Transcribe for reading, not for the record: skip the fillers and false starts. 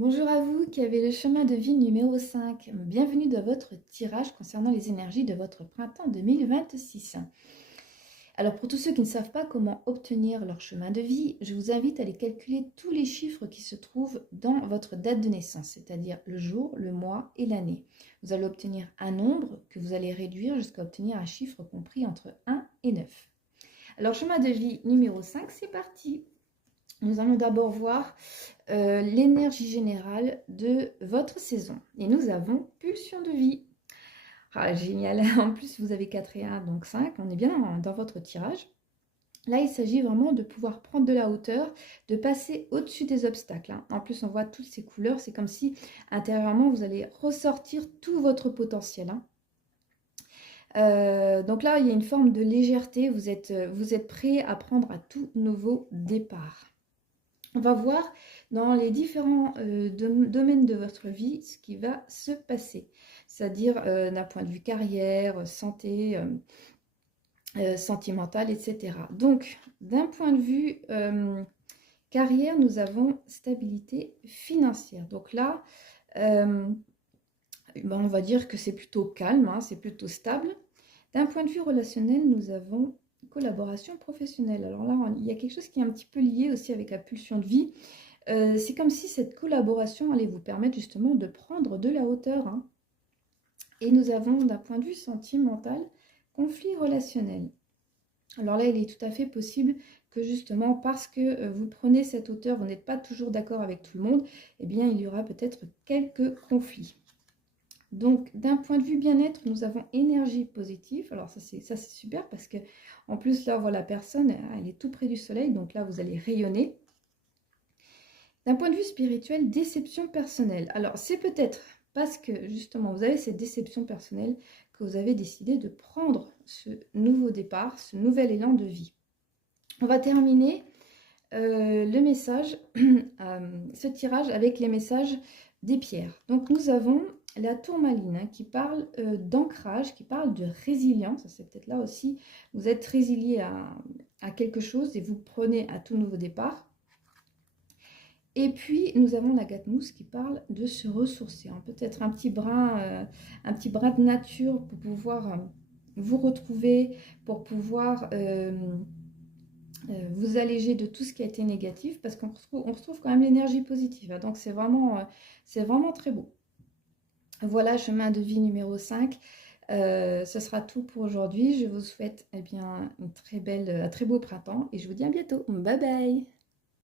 Bonjour à vous qui avez le chemin de vie numéro 5. Bienvenue dans votre tirage concernant les énergies de votre printemps 2026. Alors pour tous ceux qui ne savent pas comment obtenir leur chemin de vie, je vous invite à aller calculer tous les chiffres qui se trouvent dans votre date de naissance, c'est-à-dire le jour, le mois et l'année. Vous allez obtenir un nombre que vous allez réduire jusqu'à obtenir un chiffre compris entre 1 et 9. Alors chemin de vie numéro 5, c'est parti. Nous allons d'abord voir l'énergie générale de votre saison. Et nous avons pulsion de vie. Ah, génial. En plus, vous avez 4 et 1, donc 5. On est bien dans votre tirage. Là, il s'agit vraiment de pouvoir prendre de la hauteur, de passer au-dessus des obstacles. En plus, on voit toutes ces couleurs. C'est comme si, intérieurement, vous allez ressortir tout votre potentiel. Donc là, il y a une forme de légèreté. Vous êtes prêt à prendre à tout nouveau départ. On va voir dans les différents domaines de votre vie ce qui va se passer. C'est-à-dire d'un point de vue carrière, santé, sentimental, etc. Donc, d'un point de vue carrière, nous avons stabilité financière. Donc là, on va dire que c'est plutôt calme, c'est plutôt stable. D'un point de vue relationnel, nous avons collaboration professionnelle. Alors là, il y a quelque chose qui est un petit peu lié aussi avec la pulsion de vie. C'est comme si cette collaboration allait vous permettre justement de prendre de la hauteur. Et nous avons d'un point de vue sentimental, conflit relationnel. Alors là, il est tout à fait possible que justement parce que vous prenez cette hauteur, vous n'êtes pas toujours d'accord avec tout le monde, eh bien il y aura peut-être quelques conflits. Donc, d'un point de vue bien-être, nous avons énergie positive. Alors, ça, c'est super parce que, en plus, là, on voit la personne, elle est tout près du soleil. Donc là, vous allez rayonner. D'un point de vue spirituel, déception personnelle. Alors, c'est peut-être parce que, justement, vous avez cette déception personnelle que vous avez décidé de prendre ce nouveau départ, ce nouvel élan de vie. On va terminer le message, ce tirage avec les messages des pierres. Donc, nous avons la tourmaline qui parle d'ancrage, qui parle de résilience. C'est peut-être là aussi, vous êtes résilié à quelque chose et vous prenez à tout nouveau départ. Et puis, nous avons la gâte-mousse qui parle de se ressourcer. Peut-être un petit brin de nature pour pouvoir vous retrouver, pour pouvoir vous alléger de tout ce qui a été négatif, parce qu'on retrouve quand même l'énergie positive. Donc, c'est vraiment très beau. Voilà, chemin de vie numéro 5. Ce sera tout pour aujourd'hui. Je vous souhaite un très beau printemps et je vous dis à bientôt. Bye bye!